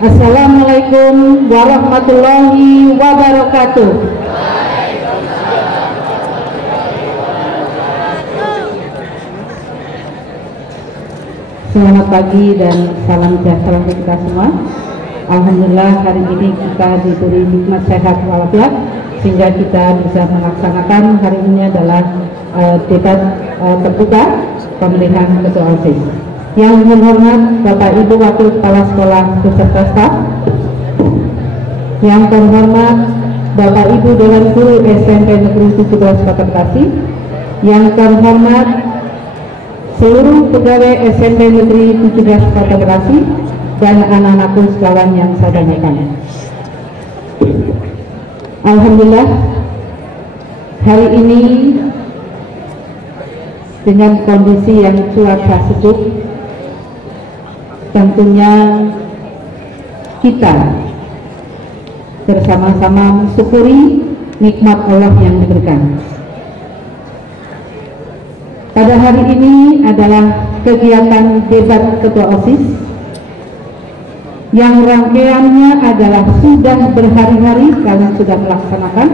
Assalamualaikum warahmatullahi wabarakatuh. Selamat pagi dan salam sejahtera untuk kita semua. Alhamdulillah hari ini kita diberi nikmat sehat walafiat sehingga kita bisa melaksanakan hari ini adalah debat terbuka pemilihan ketua OSIS. Yang terhormat Bapak Ibu Wakil Kepala Sekolah beserta staf, yang terhormat Bapak Ibu Dewan Guru SMP Negeri 17 Kota Bekasi, yang terhormat seluruh pegawai SMP Negeri 17 Kota Bekasi, dan anak-anakku sekalian yang saya banggakan. Alhamdulillah hari ini dengan kondisi yang cuaca sejuk, tentunya kita bersama-sama mensyukuri nikmat Allah yang diberikan. Pada hari ini adalah kegiatan debat ketua OSIS yang rangkaiannya adalah sudah berhari-hari kalian sudah melaksanakan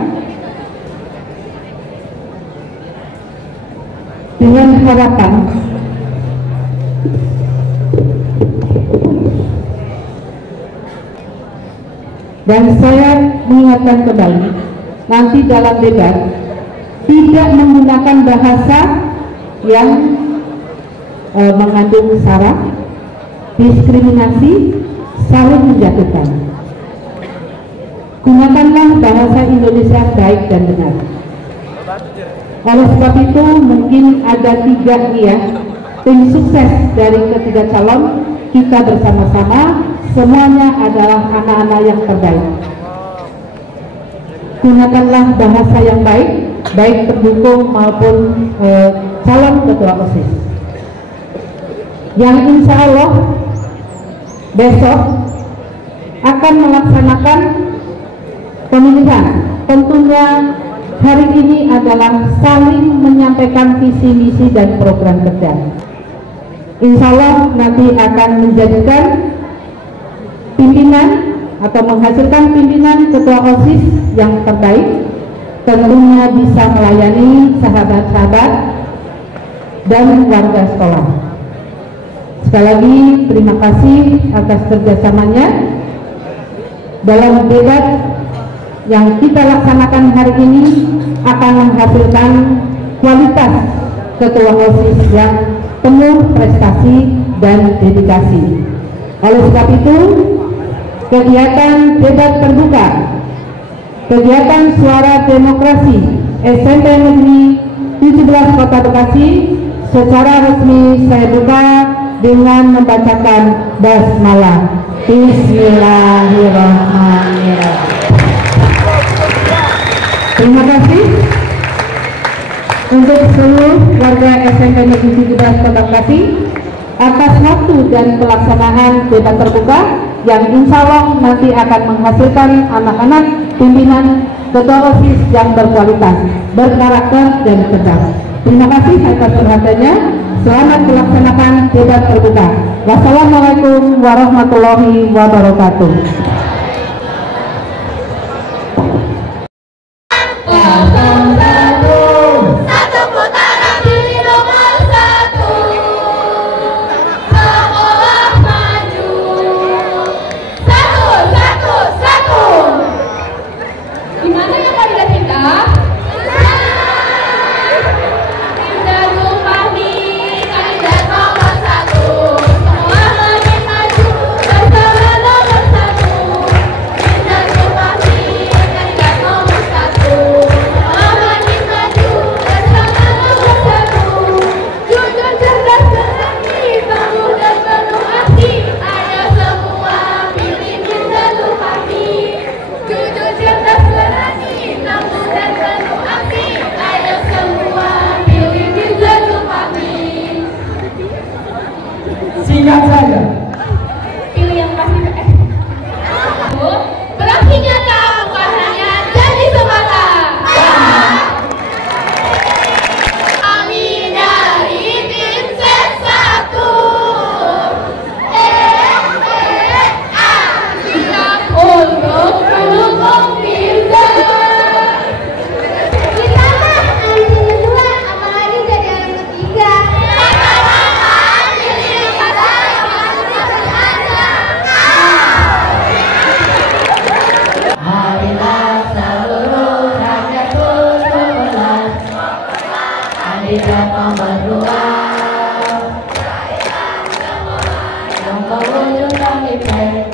dengan harapan dan saya mengingatkan kembali nanti dalam debat tidak menggunakan bahasa yang mengandung sara, diskriminasi, saling menjatuhkan. Gunakanlah bahasa Indonesia baik dan benar. Oleh sebab itu mungkin ada tim sukses dari ketiga calon, kita bersama-sama semuanya adalah anak-anak yang terbaik. Gunakanlah bahasa yang baik, baik pendukung maupun calon ketua OSIS. Yang insya Allah besok akan melaksanakan pemilihan. Tentunya hari ini adalah saling menyampaikan visi misi dan program kerja. Insya Allah nanti akan menjadikan pimpinan atau menghasilkan pimpinan ketua OSIS yang terbaik, tentunya bisa melayani sahabat-sahabat dan warga sekolah. Sekali lagi terima kasih atas kerjasamanya dalam debat yang kita laksanakan hari ini akan menghasilkan kualitas ketua OSIS yang penuh prestasi dan dedikasi. Oleh sebab itu kegiatan debat terbuka, kegiatan suara demokrasi SMP Negeri 17 Kota Bekasi secara resmi saya buka dengan membacakan basmalah. Bismillahirrahmanirrahim. Terima kasih untuk seluruh warga SMP Negeri 17 Kota Bekasi atas waktu dan pelaksanaan debat terbuka yang insya Allah nanti akan menghasilkan anak-anak pimpinan ketua OSIS yang berkualitas, berkarakter dan cerdas. Terima kasih atas perhatiannya. Selamat melaksanakan debat terbuka. Wassalamualaikum warahmatullahi wabarakatuh.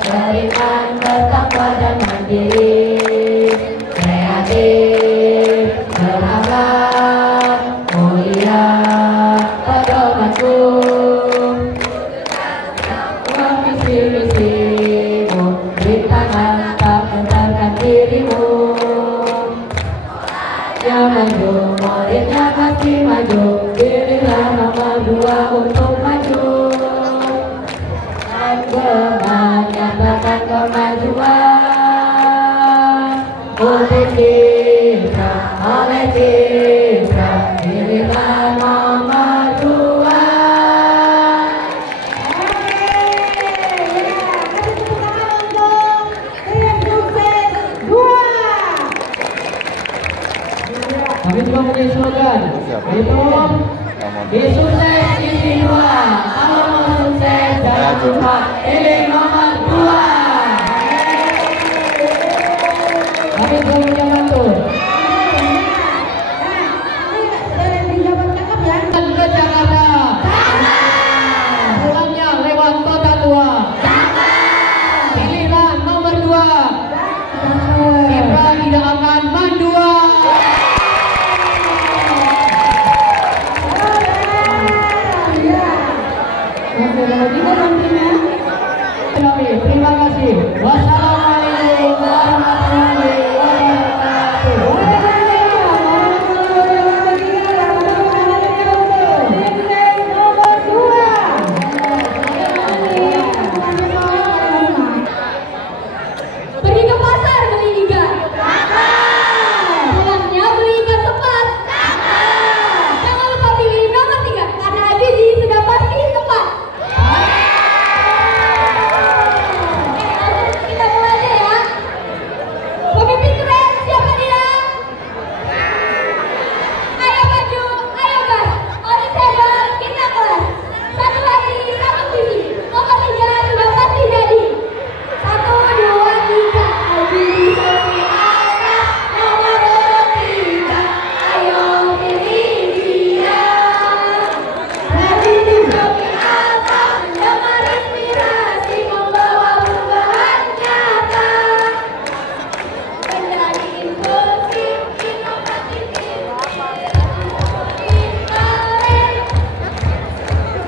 beriman, bertakwa dan mandiri, kreatif, berakhlak, mulia, pedomanku. Misi-misimu, rintangan tak mentarkan dirimu. Yang maju, muridnya pasti maju, pilihlah nomor 2 untuk maju. Menyatakan kemajuan untuk kita, oleh kita, pilihlah nomor 2. Kami juga punya slogan, yaitu sukses isi 2. Kalau mau sukses jangan lupa pilih nomor 2. Kami juga punya mantu. Dan ke Jakarta. Pulangnya lewat kota tua. Pilihlah nomor 2. Kita tidak akan mandua. Terima kasih. Wassalamualaikum warahmatullahi wabarakatuh. Pergi ke pasar beli ikan. Pulangnya beli ikan sepat. Jangan lupa pilih nomor 3 karena Azizi sudah pasti tepat. Kita mulai aja ya. Pemimpin keren, siapa dia? Ayo maju, ayo gas. Oli Saber, kita kelas. Satu hati, satu visi. Nomor 3 sudah pasti jadi. 1, 2, 3. Azizi Sofi Alta, nomor 3. Ayo pilih dia. Azizi Sofi Alta, nomor inspirasi membawa perubahan nyata. Menjadi inklusif, inovatif,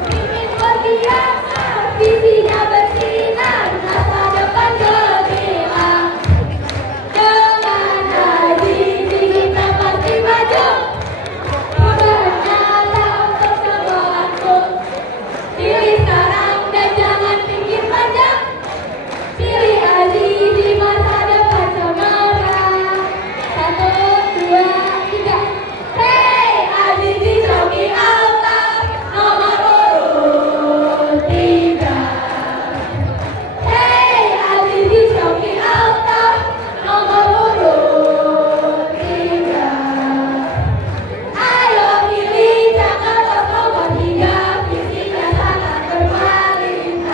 Mimin berbiasa, visinya bersinar, masa depan gemilang. Dengan Azizi kita pasti maju, perubahan nyata untuk semuaku. Pilih sekarang dan jangan pikir panjang, pilih Azizi masa depan cemerlang. 1, 2, 3. Hey, Azizi Sofi Alta, nomor urut 3. Hey, Azizi Sofi Alta, nomor urut 3. Ayo pilih Jakarta nomor 3, visinya sangat berkualitas.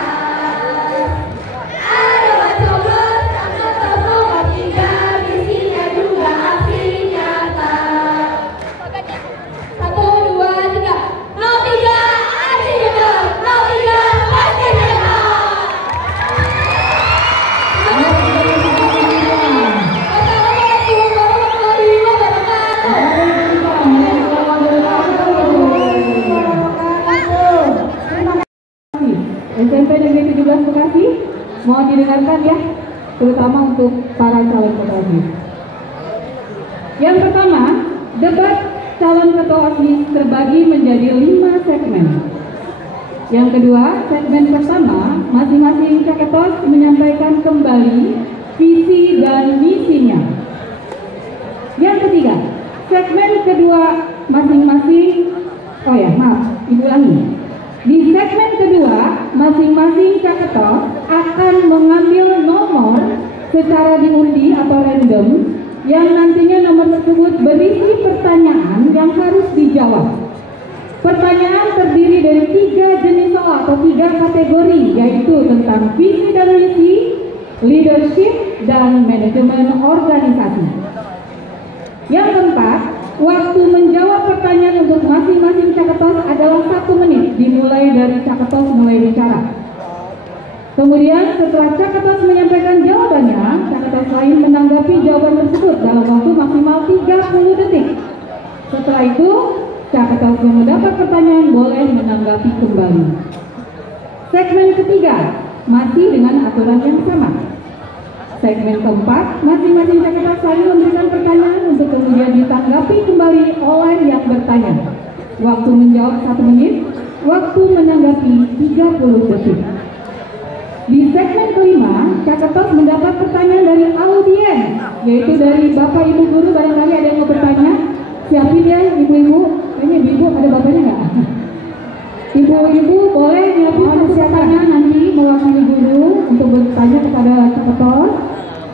Ayo coblos Jakarta nomor 3, visinya juga aksi nyata. 1, 2, 3. 03 aksi benar, 03 pasti benar. Wassalamualaikum warahmatullahi wabarakatuh. SMP Negeri 17 Bekasi, mohon didengarkan ya, terutama untuk para calon ketua OSIS. Yang pertama, debat calon ketua OSIS terbagi menjadi 5 segmen. Yang kedua, segmen pertama, masing-masing caketos menyampaikan kembali visi dan misinya. Yang ketiga, segmen kedua masing-masing, Ibu ulangi. Di segmen kedua, masing-masing caketos akan mengambil nomor secara diundi atau random yang nantinya nomor tersebut berisi pertanyaan yang harus dijawab. Pertanyaan terdiri dari 3 jenis soal atau 3 kategori, yaitu tentang visi dan misi, leadership, dan manajemen organisasi. Yang keempat, waktu menjawab pertanyaan untuk masing-masing caketos adalah 1 menit, dimulai dari caketos mulai bicara. Kemudian setelah Cakatos menyampaikan jawabannya, Cakatos lain menanggapi jawaban tersebut dalam waktu maksimal 30 detik. Setelah itu, Cakatos yang mendapat pertanyaan boleh menanggapi kembali. Segmen ketiga, masih dengan aturan yang sama. Segmen keempat, masing-masing Cakatos saling memberikan pertanyaan untuk kemudian ditanggapi kembali oleh yang bertanya. Waktu menjawab 1 menit, waktu menanggapi 30 detik. Di segmen kelima, Cakatos mendapat pertanyaan dari audiens, yaitu dari Bapak Ibu Guru. Barangkali ada yang mau bertanya, siapin ya ibu-ibu. Ini ibu ada bapaknya nggak? Ibu-ibu boleh nyiapin pertanyaan nanti mewakili guru untuk bertanya kepada Cakatos,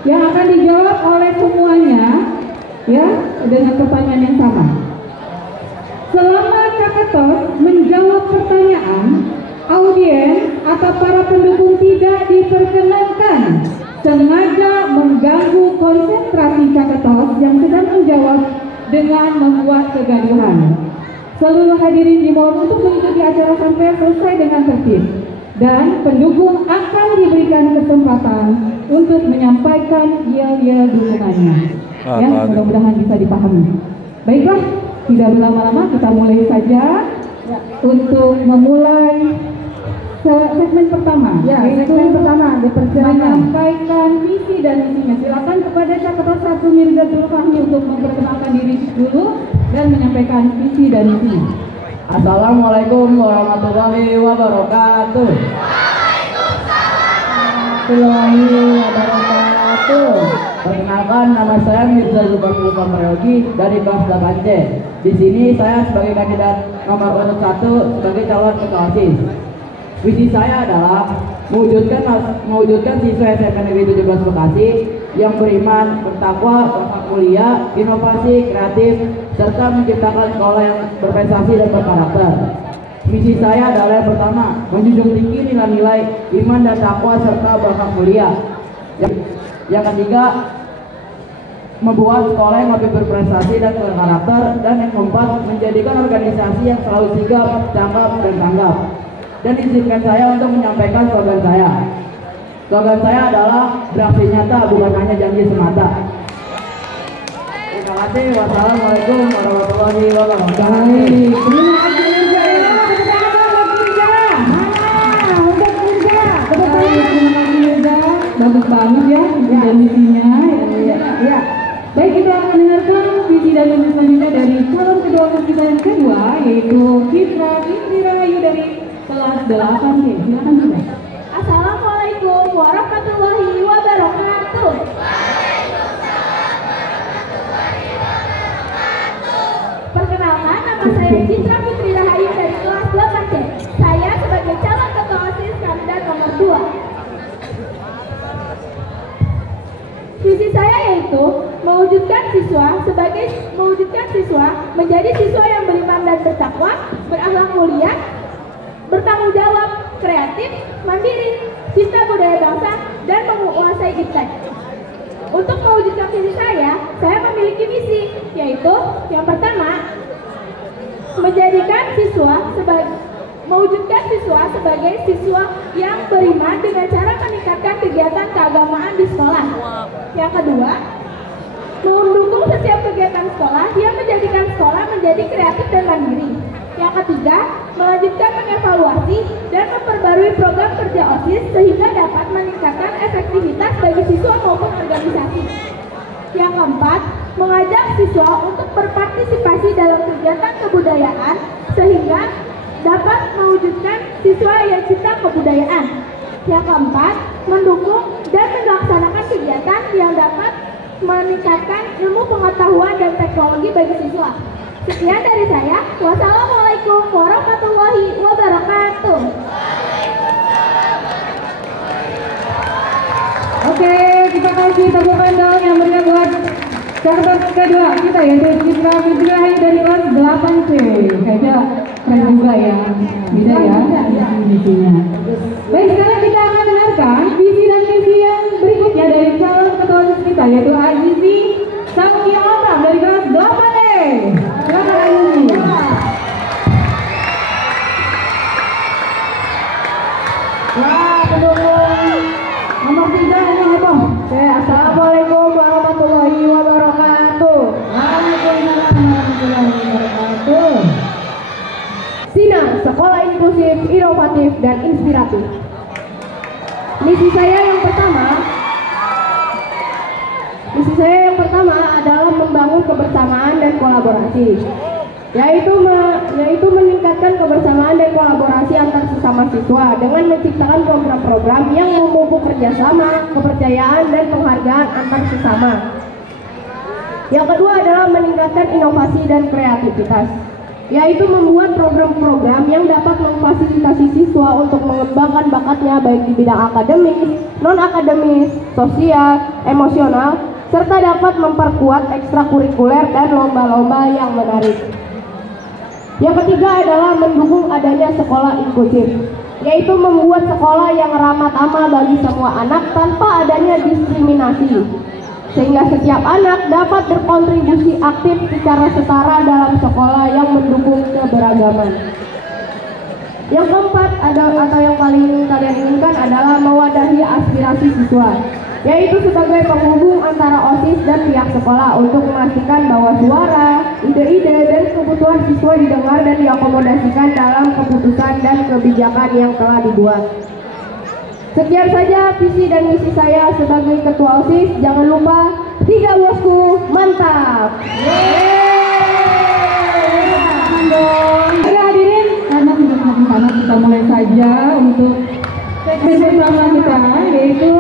yang akan dijawab oleh semuanya, ya, dengan pertanyaan yang sama. Selama Cakatos menjawab pertanyaan, audiens atau para pendukung tidak diperkenankan sengaja mengganggu konsentrasi Cakatos yang sedang menjawab dengan membuat kegaduhan. Seluruh hadirin dimohon untuk mengikuti acara sampai selesai dengan tertib, dan pendukung akan diberikan kesempatan untuk menyampaikan yel-yel dukungannya. Ya, mudah-mudahan bisa dipahami. Baiklah, tidak berlama-lama, kita mulai saja untuk memulai segmen pertama. Ya, segmen pertama dipersilakan menyampaikan visi dan misinya. Silakan kepada Cakatos 1 Mirzatul Fahmi untuk memperkenalkan diri dulu dan menyampaikan visi dan misinya. Assalamualaikum warahmatullahi wabarakatuh. Warahmatullahi wabarakatuh. Perkenalkan, nama saya Mirza Zulkarnain Prayogi dari kelas 8C. Di sini saya sebagai kandidat nomor urut 1 sebagai calon ketua OSIS. Visi saya adalah mewujudkan siswa SMA Negeri 17 Bekasi yang beriman, bertakwa, berhak mulia, inovasi, kreatif, serta menciptakan sekolah yang berprestasi dan berkarakter. Misi saya adalah yang pertama, menjunjung tinggi nilai-nilai iman dan takwa serta berhak mulia. Yang ketiga, membuat sekolah yang lebih berprestasi dan berkarakter. Dan yang keempat, menjadikan organisasi yang selalu sigap, cakap, dan tanggap. Dan izinkan saya untuk menyampaikan slogan saya. Slogan saya adalah beraksi nyata, bukan hanya janji semata. Terima kasih. Wassalamualaikum warahmatullahi wabarakatuh. Terima kasih Mirza. Untuk Mirza. Terima kasih Mirza. Bagus banget ya visi dan misinya. Ya. Baik, kita akan mendengarkan visi dan misi selanjutnya dari calon ketua OSIS kita yang kedua, yaitu Fitra Fitri Rahayu dari kelas 8C. Silakan juga. Assalamualaikum warahmatullahi wabarakatuh. Perkenalkan, nama saya Fitra Fitri Rahayu dari kelas 8C. Saya sebagai calon ketua OSIS kandidat nomor 2. Visi saya yaitu mewujudkan siswa menjadi siswa yang beriman dan bertakwa, berakhlak mulia, bertanggung jawab, kreatif, mandiri, cinta budaya bangsa, dan menguasai iptek. Untuk mewujudkan visi saya memiliki misi, yaitu yang pertama, mewujudkan siswa sebagai siswa yang beriman dengan cara meningkatkan kegiatan keagamaan di sekolah. Yang kedua, mendukung setiap kegiatan sekolah yang menjadikan sekolah menjadi kreatif dan mandiri. Yang ketiga, melanjutkan mengevaluasi dan memperbarui program kerja OSIS sehingga dapat meningkatkan efektivitas bagi siswa maupun organisasi. Yang keempat, mengajak siswa untuk berpartisipasi dalam kegiatan kebudayaan sehingga dapat mewujudkan siswa yang cinta kebudayaan. Yang keempat, mendukung dan melaksanakan kegiatan yang dapat meningkatkan ilmu pengetahuan dan teknologi bagi siswa. Sekian dari saya. Wassalamualaikum warahmatullahi wabarakatuh. Oke, kita kasih tepuk dong yang meriah buat Cakatos kedua kita, yaitu Fitra Fitri Rahayu dari kelas 8C. Kayaknya keren juga ya, beda ya misinya. Baik, sekarang kita akan dengarkan visi dan misi yang berikutnya dari calon ketua OSIS kita, yaitu Azizi Sangki Alam dari kelas 8E. Silakan Azizi. Wah, pendukung tidak ngomong. Oke, assalamualaikum warahmatullahi wabarakatuh. Waalaikumsalam warahmatullahi wabarakatuh. Sina, sekolah inklusif, inovatif, dan inspiratif. Misi saya yang pertama adalah membangun kebersamaan dan kolaborasi, yaitu meningkatkan kebersamaan dan kolaborasi antar sesama siswa dengan menciptakan program-program yang memupuk kerjasama, kepercayaan, dan penghargaan antar sesama. Yang kedua adalah meningkatkan inovasi dan kreativitas, yaitu membuat program-program yang dapat memfasilitasi siswa untuk mengembangkan bakatnya baik di bidang akademis, non-akademis, sosial, emosional, serta dapat memperkuat ekstrakurikuler dan lomba-lomba yang menarik. Yang ketiga adalah mendukung adanya sekolah inklusif, yaitu membuat sekolah yang ramah tamah bagi semua anak tanpa adanya diskriminasi, sehingga setiap anak dapat berkontribusi aktif secara setara dalam sekolah yang mendukung keberagaman. Yang keempat atau yang paling kalian inginkan adalah mewadahi aspirasi siswa, yaitu sebagai penghubung antara OSIS dan pihak sekolah untuk memastikan bahwa suara, ide-ide, dan kebutuhan siswa didengar dan diakomodasikan dalam keputusan dan kebijakan yang telah dibuat. Sekian saja visi dan misi saya sebagai ketua OSIS. Jangan lupa 3 bosku, mantap! Oke hadirin, karena sudah semakin panas kita mulai saja untuk segmen pertama kita, yaitu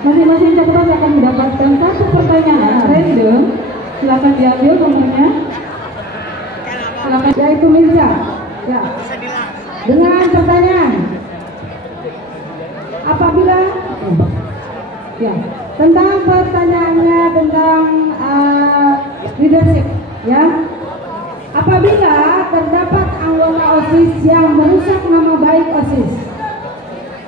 masing-masing peserta akan mendapatkan 1 pertanyaan random. Silakan diambil nomornya. Silakan, yaitu Mirza. Ya. Dengan pertanyaan, apabila ya tentang pertanyaannya tentang leadership, ya. Apabila terdapat anggota OSIS yang merusak nama baik OSIS,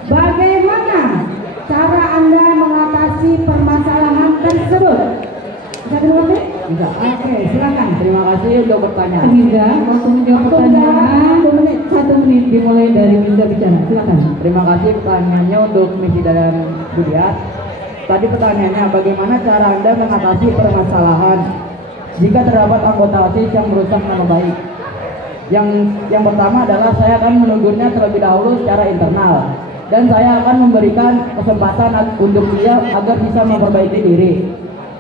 bagaimana cara Anda mengatasi permasalahan tersebut? Bisa dimengerti? Bisa. Oke, silakan. Terima kasih untuk pertanyaan. Mirza, waktu menjawab pertanyaan 1 menit dimulai dari Mirza bicara. Silakan. Terima kasih pertanyaannya untuk Misi dan Budiat. Tadi pertanyaannya, bagaimana cara Anda mengatasi permasalahan jika terdapat anggota OSIS yang merusak nama baik? Yang pertama adalah saya akan menegurnya terlebih dahulu secara internal, dan saya akan memberikan kesempatan untuk dia agar bisa memperbaiki diri.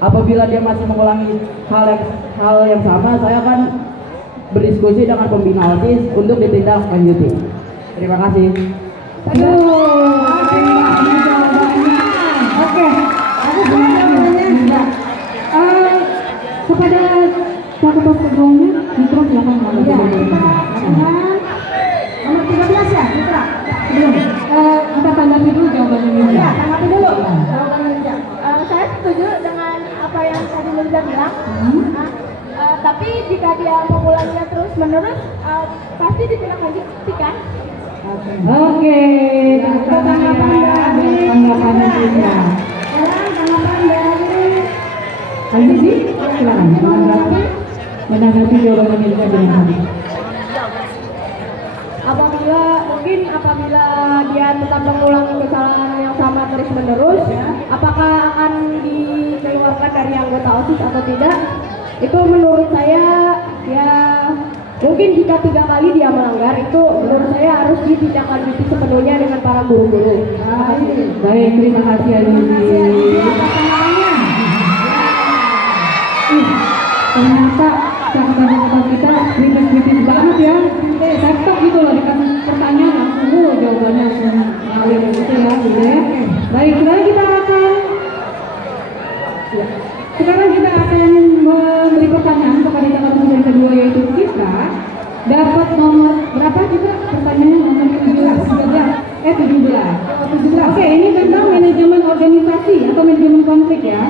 Apabila dia masih mengulangi hal yang sama, saya akan berdiskusi dengan pembina OSIS untuk ditindaklanjuti. Terima kasih. Oke, kepada satu sebelumnya, Mitra silakan mengambil nomor 13 ya, Mitra. Belum. Kita tanggapi dulu jawabannya Mirza. Ya, tanggapi dulu jawaban Mirza. Saya setuju dengan apa yang tadi Mirza bilang. Tapi jika dia mengulanginya terus-menerus, pasti ditindaklanjutikan. Oke, tanggapan Mirza. Tanggapan dari Azizi, silakan menanggapi jawaban Mirza dengan tadi. Apabila dia tetap mengulangi kesalahan yang sama terus-menerus, apakah akan dikeluarkan dari anggota OSIS atau tidak? Itu menurut saya, ya mungkin jika 3 kali dia melanggar, itu menurut saya harus ditindaklanjuti sepenuhnya dengan para guru-guru. Baik, terima kasih Azizi. Ternyata catatan kita kritis banget ya. Laptop gitu loh, dikasih pertanyaan langsung jawabannya langsung ngalir gitu ya, gitu ya. Baik, sekarang kita akan memberi pertanyaan kepada calon yang kedua, yaitu kita dapat nomor berapa kita pertanyaannya nomor 17. Oke, ini tentang manajemen organisasi atau manajemen konflik ya.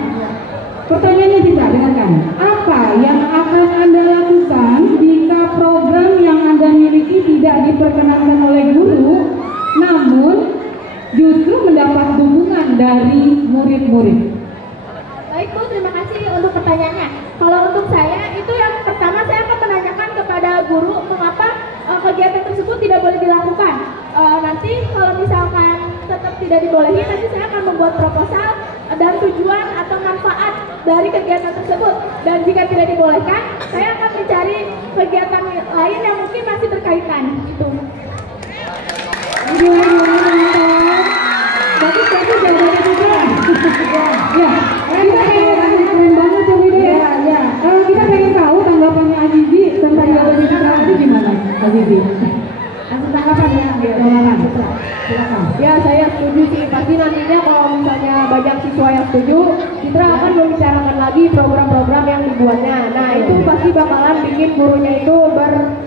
Pertanyaannya kita dengarkan, apa yang akan Anda lakukan jika program yang Anda miliki tidak diperkenankan oleh guru, namun justru mendapat dukungan dari murid-murid? Baik Bu, terima kasih untuk pertanyaannya. Kalau untuk saya, itu yang pertama saya akan menanyakan kepada guru mengapa kegiatan tersebut tidak boleh dilakukan. Nanti kalau misalkan tetap tidak dibolehi, nanti saya akan membuat proposal dan tujuan atau manfaat dari kegiatan tersebut. Dan jika tidak dibolehkan, saya akan mencari kegiatan lain yang mungkin masih berkaitan. Itu. Bagus jawabannya juga. Ya, kita keren banget ya Wida ya. Kita pengen tahu tanggapannya Azizi tentang jawaban Citra itu gimana, Azizi? Tanggapannya, silakan. Ya, saya setuju sih. Pasti nantinya kalau misalnya banyak siswa yang setuju, Citra akan membicarakan lagi program-program yang dibuatnya. Nah, itu pasti bakalan bikin gurunya itu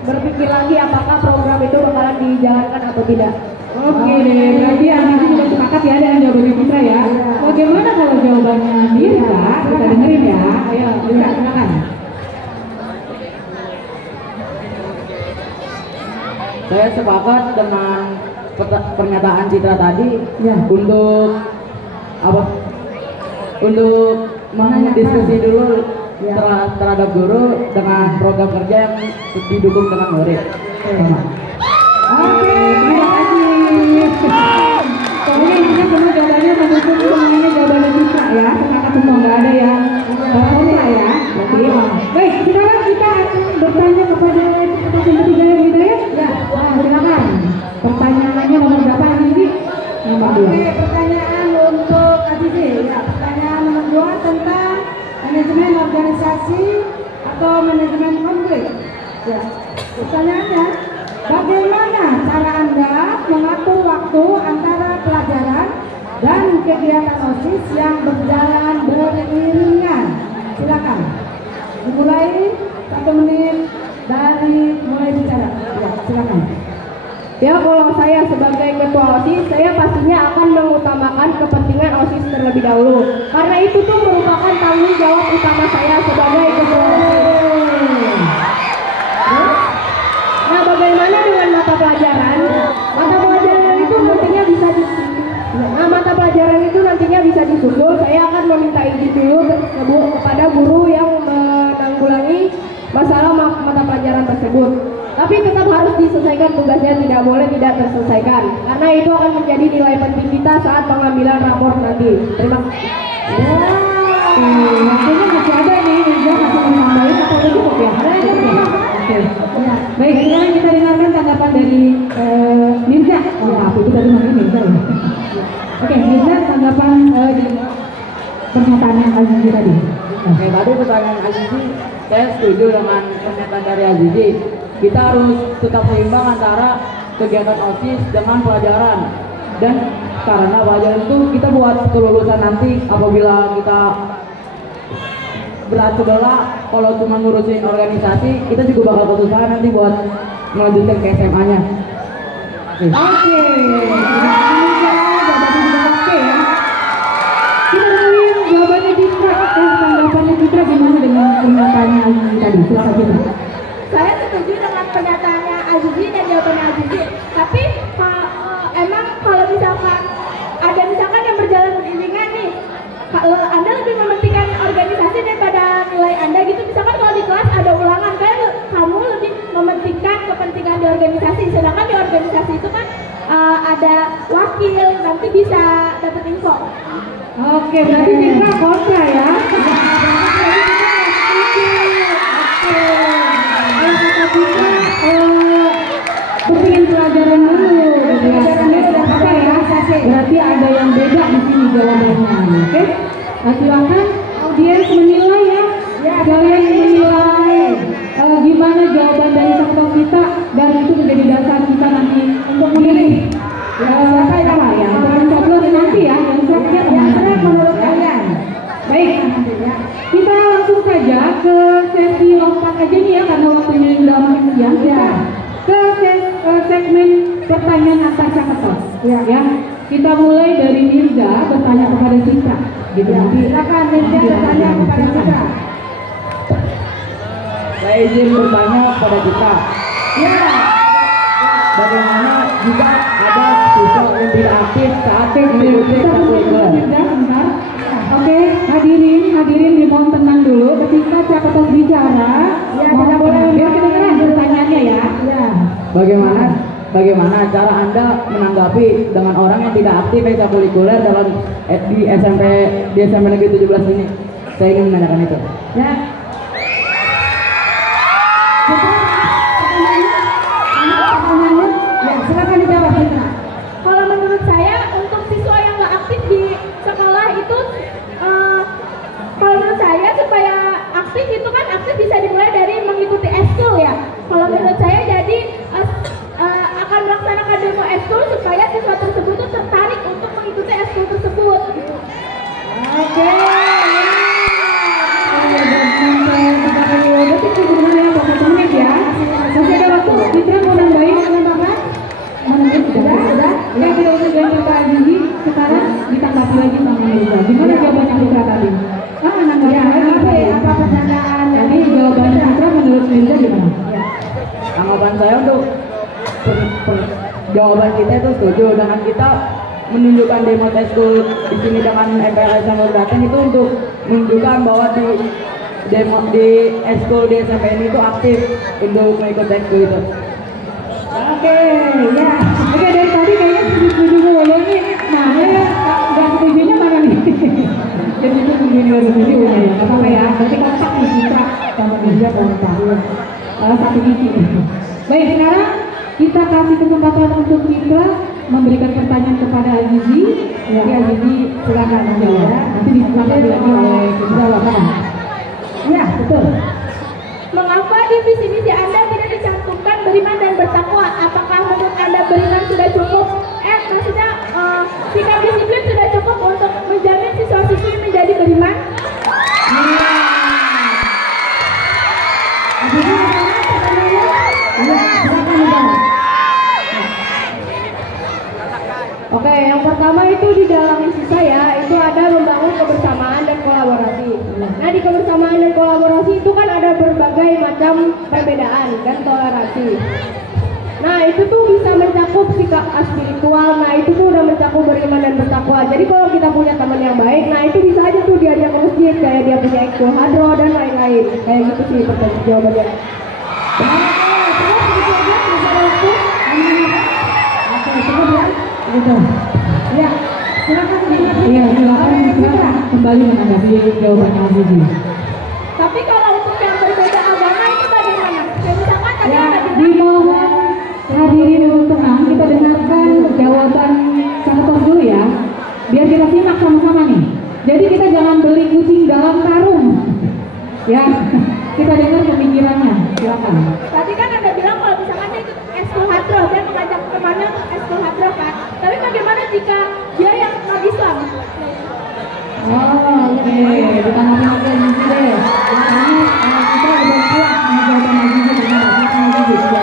berpikir lagi apakah program itu bakalan dijalankan atau tidak. Oke deh, berarti Azizi sudah sepakat ya dengan jawabannya Citra ya. Bagaimana kalau jawabannya Mirza? Kita dengerin ya. Ayo, Mirza, silakan. Saya sepakat dengan pernyataan Citra tadi Ya. untuk apa? Untuk mendiskusi dulu terhadap guru dengan program kerja yang didukung dengan murid. Oke, terima kasih. Pokoknya intinya semua jawabannya mendukung semuanya jawabannya Citra ya. Sepakat semua, nggak ada yang kontra ya. Berarti baik, sekarang kita akan bertanya kepada peserta yang ketiga ya Wida ya. Ya, silakan. Pertanyaannya nomor berapa Azizi? Nomor 2. Oke, pertanyaan untuk Azizi. Ya, pertanyaan nomor 2 tentang manajemen organisasi atau manajemen konflik. Ya, pertanyaannya, bagaimana cara Anda mengatur waktu antara pelajaran dan kegiatan OSIS yang berjalan beriringan? Silakan. Dimulai 1 menit dari mulai bicara. Ya, silakan. Ya, kalau saya sebagai ketua OSIS, saya pastinya akan mengutamakan kepentingan OSIS terlebih dahulu. Karena itu tuh merupakan tanggung jawab utama saya sebagai ketua OSIS. Nah, bagaimana dengan mata pelajaran? Mata pelajaran itu nantinya bisa disusul. Saya akan meminta izin dulu kepada guru yang menanggulangi masalah mata pelajaran tersebut. Tapi tetap harus diselesaikan tugasnya, tidak boleh tidak terselesaikan. Karena itu akan menjadi nilai penting kita saat pengambilan rapor nanti. Terima kasih. Waktunya masih ada nih, Mirza masih mau nambahin atau udah cukup ya? Oke. Baik, sekarang kita dengarkan tanggapan dari Mirza. Oh, aku itu tadi namanya Mirza ya. Oke, Mirza, tanggapan di pernyataan yang Azizi tadi. Oke, tadi pertanyaan Azizi, saya setuju dengan pernyataan dari Azizi. Kita harus tetap seimbang antara kegiatan OSIS dengan pelajaran. Dan karena pelajaran itu kita buat kelulusan nanti. Apabila kita berat sebelah, kalau cuma ngurusin organisasi, kita juga bakal kesusahan nanti buat melanjutkan ke SMA-nya. Oke. Jawabannya juga oke ya. Kita dengerin jawabannya Citra. Tanggapannya Citra gimana dengan pernyataannya Azizi tadi? Silakan Citra. Saya setuju dengan pernyataannya Azizi dan jawabannya Azizi. Tapi emang kalau misalkan yang berjalan beriringan nih, kalau Anda lebih mementingkan organisasi daripada nilai Anda gitu. Misalkan kalau di kelas ada ulangan, kan kamu lebih mementingkan kepentingan di organisasi. Sedangkan di organisasi itu kan ada wakil, nanti bisa dapat info. Oke, berarti Citra kontra ya. Pentingin pelajaran dulu, apa ya? Berarti ada yang beda di sini jawabannya, oke? Nah, silakan audiens menilai ya. Kalian menilai gimana jawaban dari kelompok kita dan itu menjadi dasar kita nanti untuk memilih. Siapa ya? Untuk mencoblos nanti ya. Yang benar menurut kalian. Baik, kita langsung saja ke sesi lompat aja nih ya, karena waktunya sudah makin siang. Ya. Ke segmen pertanyaan antar caketos. Ya. Kita mulai dari Mirza bertanya kepada Citra. Gitu. Silakan Mirza bertanya kepada Citra. Saya izin bertanya kepada Citra. Ya. Bagaimana jika ada siswa yang tidak aktif saat mengikuti kurikulum? Sebentar. Oke, hadirin dimohon tenang dulu. Ketika caketos bicara, tidak boleh kedengeran pertanyaannya ya. Bagaimana bagaimana cara Anda menanggapi dengan orang yang tidak aktif ekstrakurikuler dalam di SMP Negeri 17 ini? Saya ingin menanyakan itu. Ya. Pertanyaannya, ya silakan dijawab. Kalau menurut saya untuk siswa yang nggak aktif di sekolah itu, kalau menurut saya supaya aktif itu kan aktif bisa dimulai dari mengikuti eskul ya. Kalau menurut saya jadi akan melaksanakan demo eskul supaya siswa tersebut tuh tertarik untuk mengikuti eskul tersebut. Oke. Berarti sebenarnya yang Bapak temen ya. Masih ada waktu. Fitra mau nambahin Bapak? Sudah. Ya kita udah ganti Pak Gigi. Sekarang ditanggapi lagi sama Mirza. Gimana jawabannya Fitra tadi? Apa pertanyaan? Tadi jawabannya Fitra menurut Mirza gimana? Tanggapan saya untuk jawaban kita itu setuju dengan kita menunjukkan demo eskul di sini dengan MPLS yang datang itu untuk menunjukkan bahwa di demo di eskul di SMP ini itu aktif untuk mengikut eskul itu. Oke, ya. Oke, dari tadi kayaknya setuju dulu nih. Nah, ya nggak setujunya mana nih? Jadi itu setuju ya. Apa ya? Nanti kontak nih kita sama Mirza kontak. Satu visi. Baik, sekarang kita kasih kesempatan untuk Fitra memberikan pertanyaan kepada Azizi. Ya, Azizi silakan menjawab. Nanti ditanggapi lagi oleh Fitra Bapak. Ya, betul. Mengapa di visi misi Anda tidak dicantumkan beriman dan bertakwa? Apakah menurut Anda beriman sudah cukup? Maksudnya sikap disiplin sudah cukup untuk menjamin siswa-siswi menjadi beriman? Oke, yang pertama itu di dalam misi saya itu ada membangun kebersamaan dan kolaborasi. Nah, di kebersamaan dan kolaborasi itu kan ada berbagai macam perbedaan dan toleransi. Nah, itu tuh bisa mencakup sikap spiritual. Nah, itu tuh udah mencakup beriman dan bertakwa. Jadi kalau kita punya teman yang baik, nah itu bisa aja tuh diajak ke masjid, kayak dia punya ekskul hadro dan lain-lain. Kayak gitu sih pertanyaan jawabannya. Betul. Ya, silakan. Iya, silakan kembali menanggapi jawabannya Azizi. Tapi kalau untuk yang berbeda agama itu bagaimana? Kayak misalkan tadi Ya, ada dimohon hadirin untuk tenang, kita dengarkan jawaban Santos dulu ya, biar kita simak sama-sama nih. Jadi kita jangan beli kucing dalam karung. Ya, kita dengar pemikirannya. Silakan. tadi kan Anda bilang kalau misalkan dia ikut ekskul hadro dan mengajak temannya untuk ekskul hadro kan. Tapi bagaimana jika dia yang non-Islam? Oh, oke. Ditanggapi lagi Azizi deh. Karena kita udah kuat menjawaban Azizi dengan Azizi.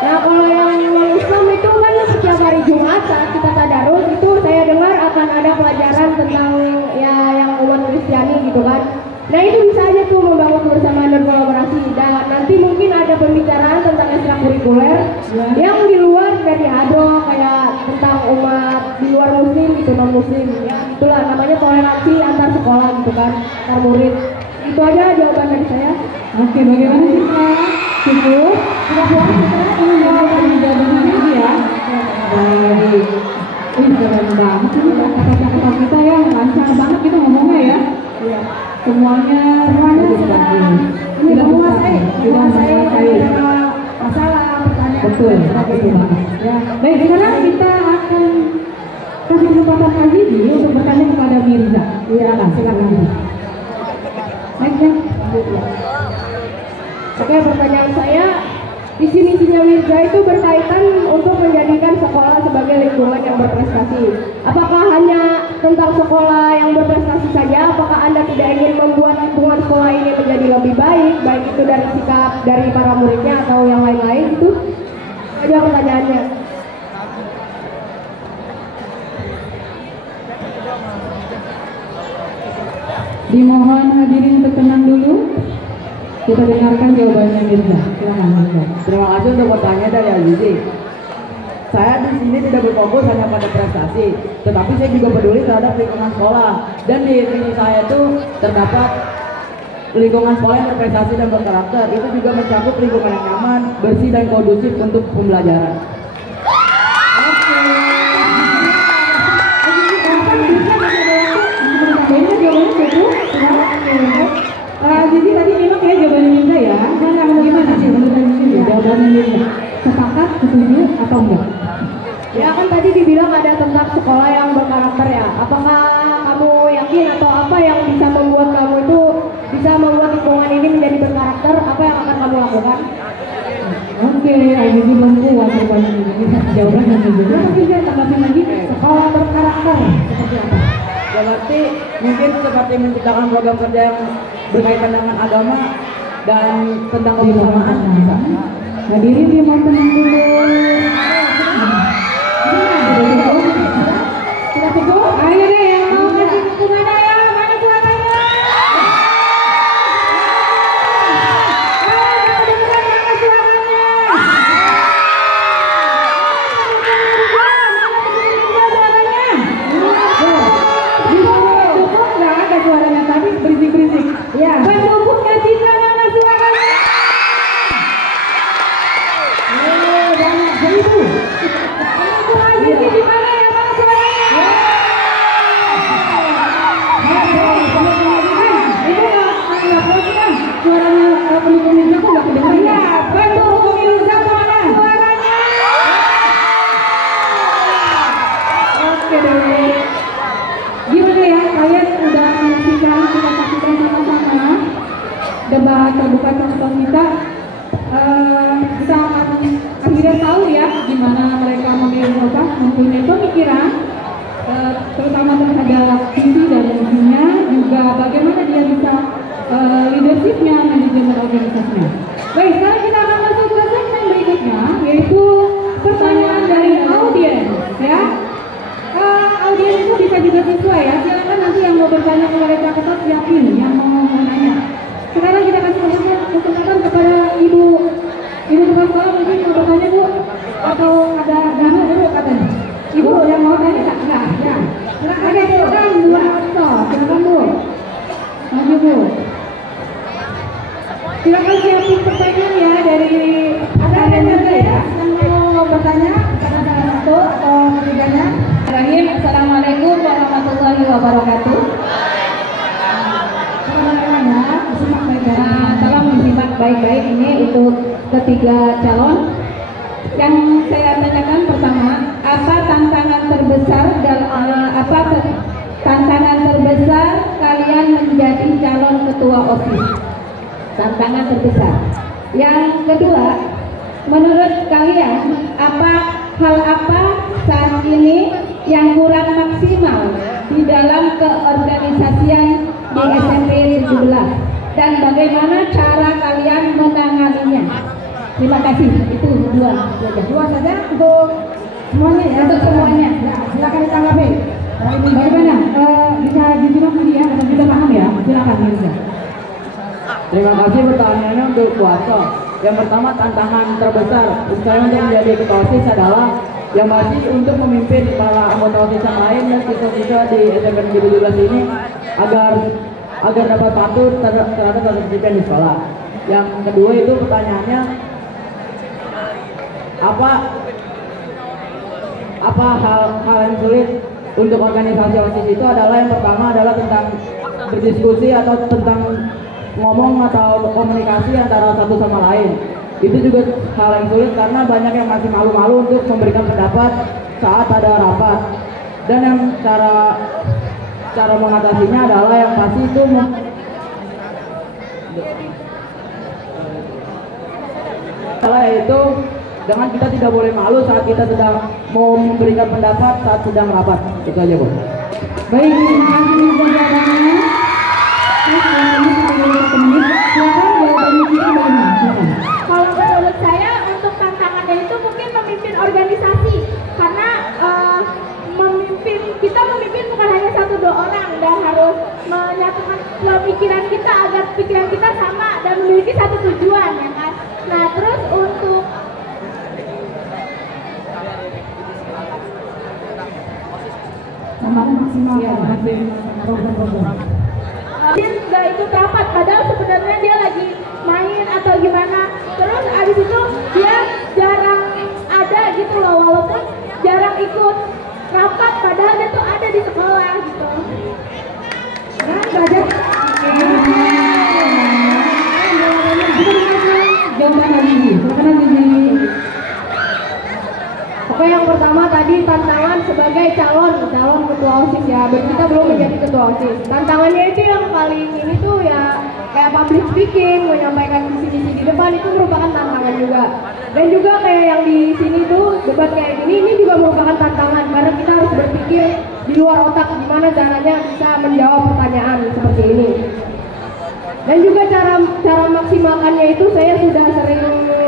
Nah, kalau yang non-Islam itu kan setiap hari Jumat saat kita tadarus itu saya dengar akan ada pelajaran tentang ya yang umat Kristiani gitu kan. Nah, itu bisa aja tuh membangun kebersamaan dan kolaborasi. Dan nanti mungkin ada pembicaraan tentang ekstrakurikuler yang di luar dari hadro, kayak tentang umat di luar muslim gitu, non muslim. Ya, itulah namanya toleransi antar sekolah gitu kan, antar murid. Itu aja jawaban dari saya. Oke, bagaimana sih sekarang? Cukup? Sudah puas sekarang ingin jawaban jawaban lagi ya? Baik. Ini keren banget ini kata-kata kita ya, lancar banget kita ngomongnya ya. Iya. Semuanya tidak menguasai masalah pertanyaan. Betul banget. Ya. Baik, sekarang kita akan kasih kesempatan Azizi untuk bertanya kepada Mirza. Silakan. Baik ya. Oke, pertanyaan saya, visi misinya Mirza itu berkaitan untuk menjadikan sekolah sebagai lingkungan yang berprestasi. Apakah hanya tentang sekolah yang berprestasi saja? Apakah Anda tidak ingin membuat lingkungan sekolah ini menjadi lebih baik, baik itu dari sikap dari para muridnya atau yang lain-lain itu? Aja pertanyaannya. Dimohon hadirin untuk tenang dulu. Kita dengarkan jawabannya Mirza. Silakan Mirza. Terima kasih untuk pertanyaan dari Azizi. Saya di sini tidak berfokus hanya pada prestasi, tetapi saya juga peduli terhadap lingkungan sekolah. Dan di sini saya itu terdapat lingkungan sekolah yang berprestasi dan berkarakter. Itu juga mencakup lingkungan yang nyaman, bersih dan kondusif untuk pembelajaran. Jadi tadi memang kayak jawabannya Ninja ya. Gimana sih menurut jawabannya Ninja? Sepakat, setuju atau enggak? Ya kan tadi dibilang ada tentang sekolah yang berkarakter ya. Apakah kamu yakin atau apa yang bisa membuat kamu itu bisa membuat lingkungan ini menjadi berkarakter? Apa yang akan kamu lakukan? Oke, jadi belum kuat jawabannya ini. Jawabannya juga. Tapi saya tambahin lagi sekolah berkarakter seperti apa? Ya berarti mungkin seperti menciptakan program kerja yang berkaitan dengan agama dan tentang kebersamaan. Hadirin dimohon tenang dulu. Sudah cukup? Ayo deh yang mau kasih dukungan ya, mana suaranya? Suaranya tadi berisik-berisik. Ya. Pendukungnya Citra mana suaranya? Banyak seribu. Pendukung Azizi di mana ya, mana suaranya? Itu nggak kan? Suaranya pendukung Ilza kok nggak kedengeran? Iya, pendukung Ilza mana suaranya? Oke deh. Gimana ya, kalian udah menyaksikan, kita saksikan sama-sama debat terbuka tertutup kita. Kita akan akhirnya tahu ya gimana mereka mempunyai pemikiran, terutama terhadap visi dan misinya, juga bagaimana dia bisa leadershipnya, manajemen organisasinya. Baik, sekarang kita akan masuk ke segmen berikutnya, yaitu pertanyaan dari audiens ya. Audiens itu bisa juga siswa ya. Silakan nanti yang mau bertanya kepada Cak Ketot siapin yang mau nanya. Sekarang kita kasih kesempatan kepada ibu kepala sekolah, mungkin mau bertanya Bu, atau ada dulu katanya. Ibu yang mau tanya tak? Enggak, ya. Silakan dua atau silakan Bu. Maju Bu. Silakan siapin pertanyaan ya dari ada juga ya yang mau bertanya karena salah satu atau ketiganya. Assalamualaikum warahmatullahi wabarakatuh. Tolong disimak baik-baik, ini untuk ketiga calon. Yang saya tanyakan pertama, apa tantangan terbesar tantangan terbesar kalian menjadi calon ketua OSIS? Tantangan terbesar. Yang kedua, menurut kalian hal apa saat ini yang kurang maksimal di dalam keorganisasian di SMP 17 dan bagaimana cara kalian menanganinya? Terima kasih. Itu dua saja untuk semuanya ya. Untuk semuanya. Ya, silakan ditanggapi. Bagaimana? Bisa disimak tadi ya, atau sudah paham ya? Silakan Mirza. Terima kasih pertanyaannya untuk kuasa. Yang pertama, tantangan terbesar saya untuk menjadi ketua OSIS adalah yang masih untuk memimpin para anggota OSIS yang lain dan siswa-siswa di SMP 17 ini agar dapat patuh terhadap disiplin di sekolah. Yang kedua itu pertanyaannya, apa hal yang sulit untuk organisasi OSIS itu adalah yang pertama adalah tentang berdiskusi atau tentang ngomong atau komunikasi antara satu sama lain. Itu juga hal yang sulit karena banyak yang masih malu-malu untuk memberikan pendapat saat ada rapat. Dan yang cara mengatasinya adalah yang pasti itu yaitu dengan kita tidak boleh malu saat kita sedang mau memberikan pendapat saat sedang rapat. Itu aja Bu. Baik, terima kasih jawabannya. Kalau menurut saya untuk tantangannya itu mungkin memimpin organisasi, karena kita memimpin bukan hanya 1-2 orang dan harus menyatukan pemikiran kita agar pikiran kita sama dan memiliki satu tujuan ya kan. Nah terus untuk maksimal ya, program-program. nggak ikut rapat, padahal sebenarnya sebenarnya dia lagi main atau gimana. Terus abis itu dia jarang ada gitu loh, walaupun jarang ikut rapat padahal dia tuh ada di sekolah gitu. Nah, belajar. Jawaban Azizi. Silakan Azizi. Oke, yang pertama tadi tantangan sebagai calon ketua OSIS ya. Kita belum menjadi ketua OSIS. Tantangannya itu yang paling ini tuh ya kayak public speaking, menyampaikan visi-misi di depan itu merupakan tantangan juga. Dan juga kayak yang di sini tuh debat kayak gini ini juga merupakan tantangan karena kita harus berpikir di luar otak gimana caranya bisa menjawab pertanyaan seperti ini. Dan juga cara maksimalkannya itu saya sudah sering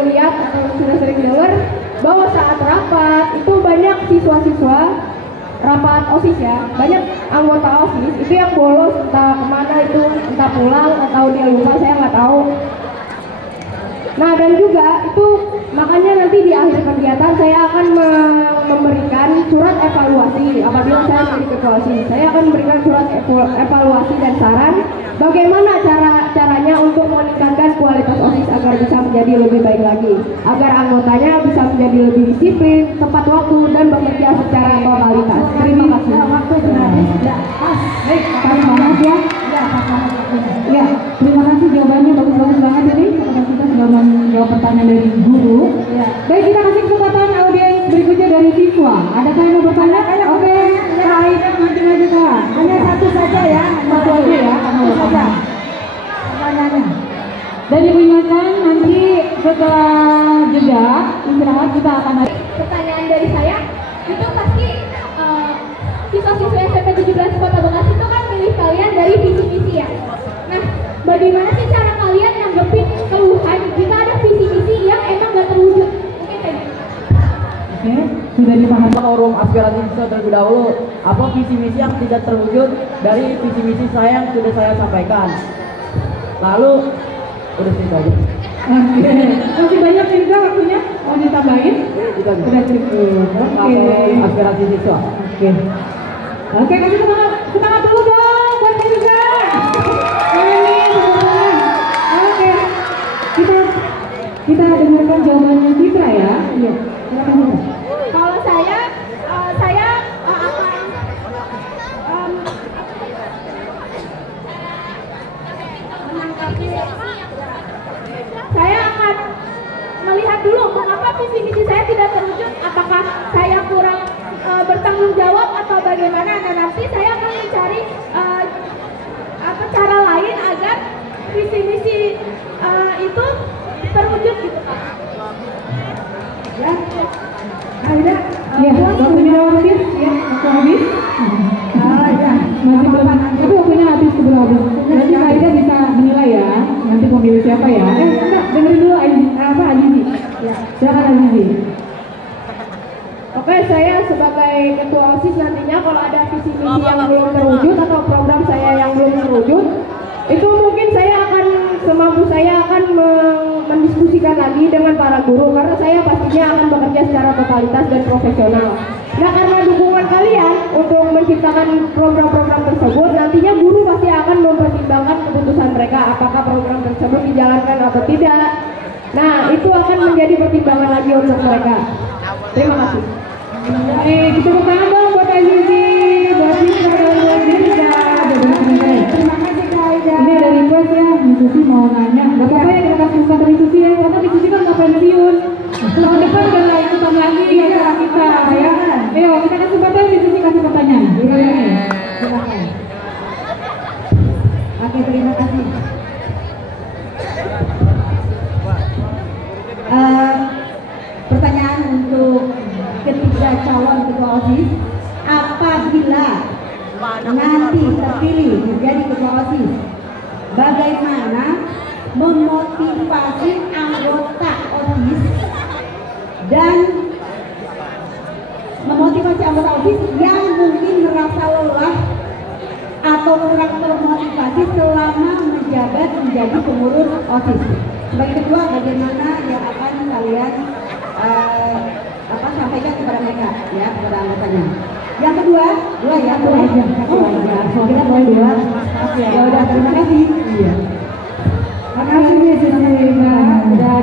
lihat atau sudah sering dengar bahwa saat rapat itu banyak siswa-siswa rapat OSIS ya, banyak anggota OSIS itu yang bolos entah kemana itu, entah pulang atau dia lupa, saya nggak tahu. Nah dan juga itu makanya nanti di akhir kegiatan saya akan memberikan surat evaluasi apabila saya menjadi ketua OSIS. Saya akan memberikan surat evaluasi dan saran bagaimana caranya untuk meningkatkan kualitas OSIS agar bisa menjadi lebih baik lagi, agar anggotanya bisa menjadi lebih disiplin, tepat waktu dan bekerja secara totalitas. Terima kasih. Waktu berhabis. Baik, pas banget ya. Ya, terima kasih jawabannya bagus-bagus banget ini. Kita sudah menjawab pertanyaan dari guru. Ya. Baik, kita kasih kesempatan audiens berikutnya dari siswa. Adakah yang mau bertanya? Oke, Kak Aida maju Kak. Hanya satu saja ya, satu aja ya, satu saja. Pertanyaannya. Dan diingatkan nanti setelah jeda istirahat kita akan ada Pertanyaan dari saya itu pasti siswa-siswa SMP 17 Kota Bekasi itu kan milih kalian dari visi-visi ya. Nah, bagaimana sih cara kalian nanggepin keluhan jika ada visi-misi yang emang gak terwujud? Mungkin kayak gitu. Oke, sudah dipahami. Forum aspirasi siswa terlebih dahulu, apa visi-misi yang tidak terwujud dari visi-misi saya yang sudah saya sampaikan. Lalu udah segitu aja. Oke, masih banyak juga waktunya, mau ditambahin? Udah cukup. Oke. Aspirasi siswa. Oke. Oke, kasih semangat dulu dong buat saya juga. Oke. Kita dengarkan jawabannya Citra ya. Iya. Silakan Citra. Kalau saya akan melihat dulu mengapa visi-misi saya tidak terwujud, apakah saya kurang bertanggung jawab atau bagaimana. Nah nanti saya akan mencari cara lain agar visi-misi itu terwujud gitu Pak. Ya. Aida, waktunya habis ya, waktu habis. Ya, masih belum. Tapi waktunya habis sebelum habis. Nanti Aida bisa menilai ya. Nanti pemilih siapa ya? Enggak, dengerin dulu Azizi. Ya, silakan Azizi. Oke, saya sebagai ketua OSIS nantinya kalau ada visi-misi yang belum terwujud atau program saya yang belum terwujud, itu mungkin saya akan semampu saya akan mendiskusikan lagi dengan para guru karena saya pastinya akan bekerja secara totalitas dan profesional. Nah, karena dukungan kalian untuk menciptakan program-program tersebut, nantinya guru pasti akan mempertimbangkan keputusan mereka apakah program tersebut dijalankan atau tidak. Nah, itu akan menjadi pertimbangan lagi untuk mereka. Terima kasih. Kita bertahan dong buat Azizi, buat Citra dan buat Dirga. Terima kasih Kak Aida. Ini ada request ya, Susi mau nanya. Gak apa-apa ya kita kasih kesempatan Susi ya, karena Susi kan gak pensiun. Tahun depan udah gak ikutan lagi ya kita ya. Ayo kita kasih kesempatan Susi kasih pertanyaan. Silakan. Oke, terima kasih. Pertanyaan untuk ketiga calon ketua OSIS, apabila nanti terpilih menjadi ketua OSIS, bagaimana memotivasi anggota OSIS dan memotivasi anggota OSIS yang mungkin merasa lelah atau kurang termotivasi selama menjabat menjadi pengurus OSIS. Sebagai ketua, bagaimana yang akan kalian sampaikan kepada mereka ya, kepada anggotanya. Yang kedua, dua ya, dua aja. Oh, kita boleh dua. Ya udah, terima kasih. Iya. Makasih nih sudah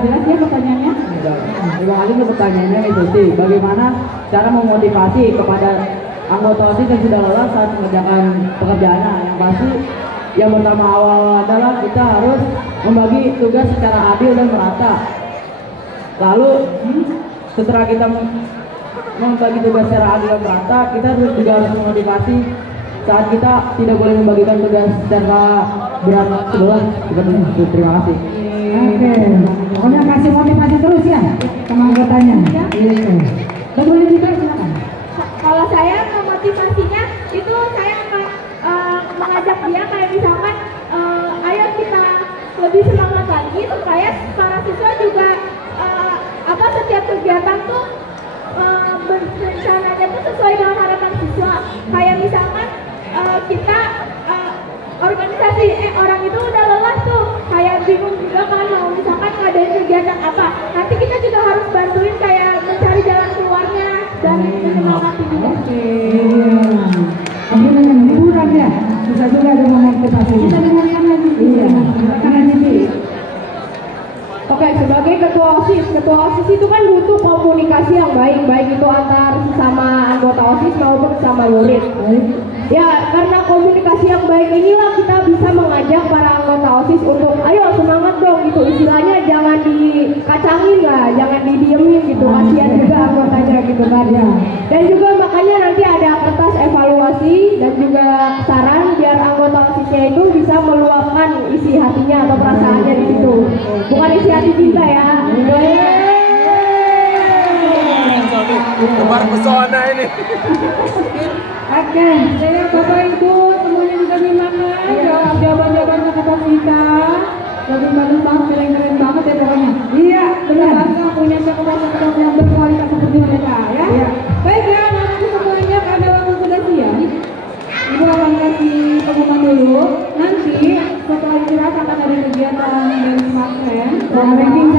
jelas ya pertanyaannya. Terima kasih untuk pertanyaannya Nih Susi. Bagaimana cara memotivasi kepada anggota OSIS yang sudah lelah saat mengerjakan pekerjaannya? Yang pasti yang pertama awal adalah kita harus membagi tugas secara adil dan merata. Lalu setelah kita membagi tugas secara adil dan merata, kita juga harus memotivasi saat kita tidak boleh membagikan tugas secara berat sebelah. Terima kasih. Oke, pokoknya kasih motivasi terus ya sama anggotanya. Gitu. Bagaimana juga silakan. Kalau saya memotivasinya itu saya akan mengajak dia kayak misalkan ayo kita lebih semangat lagi supaya para siswa juga setiap kegiatan tuh berencananya tuh sesuai dengan harapan siswa. Kayak misalkan kita organisasi orang itu udah lelah tuh kayak bingung juga kan mau misalkan ngadain kegiatan apa, nanti kita juga harus bantuin kayak mencari jalan keluarnya dan menyemangati juga. Tapi dengan hiburan ya bisa juga ada motivasi. Kita dengarkan lagi. Iya. Karena jadi. Oke, sebagai ketua OSIS itu kan butuh komunikasi yang baik itu antar sesama anggota OSIS maupun sesama murid. Ya, karena komunikasi yang baik inilah kita bisa mengajak para anggota OSIS untuk ayo semangat dong gitu. Istilahnya jangan dikacangin lah, jangan didiemin gitu. Kasihan juga anggotanya gitu kan ya. Dan juga makanya nanti ada kertas evaluasi dan juga saran biar anggota OSISnya itu bisa meluapkan isi hatinya atau perasaannya di situ. Bukan isi hati kita ya. Kemar pesona ini. Oke, jadi Bapak Ibu semuanya bisa bimbangkan jawab jawaban-jawaban kepada kita. Lebih bagus banget, keren banget ya pokoknya. Iya, benar. Bangga punya sekolah-sekolah yang berkualitas seperti mereka ya. Iya. Baik ya, nanti semuanya karena waktu sudah siang. Ibu akan kasih pengumuman dulu. Nanti setelah istirahat akan ada kegiatan dari pesantren. Ranking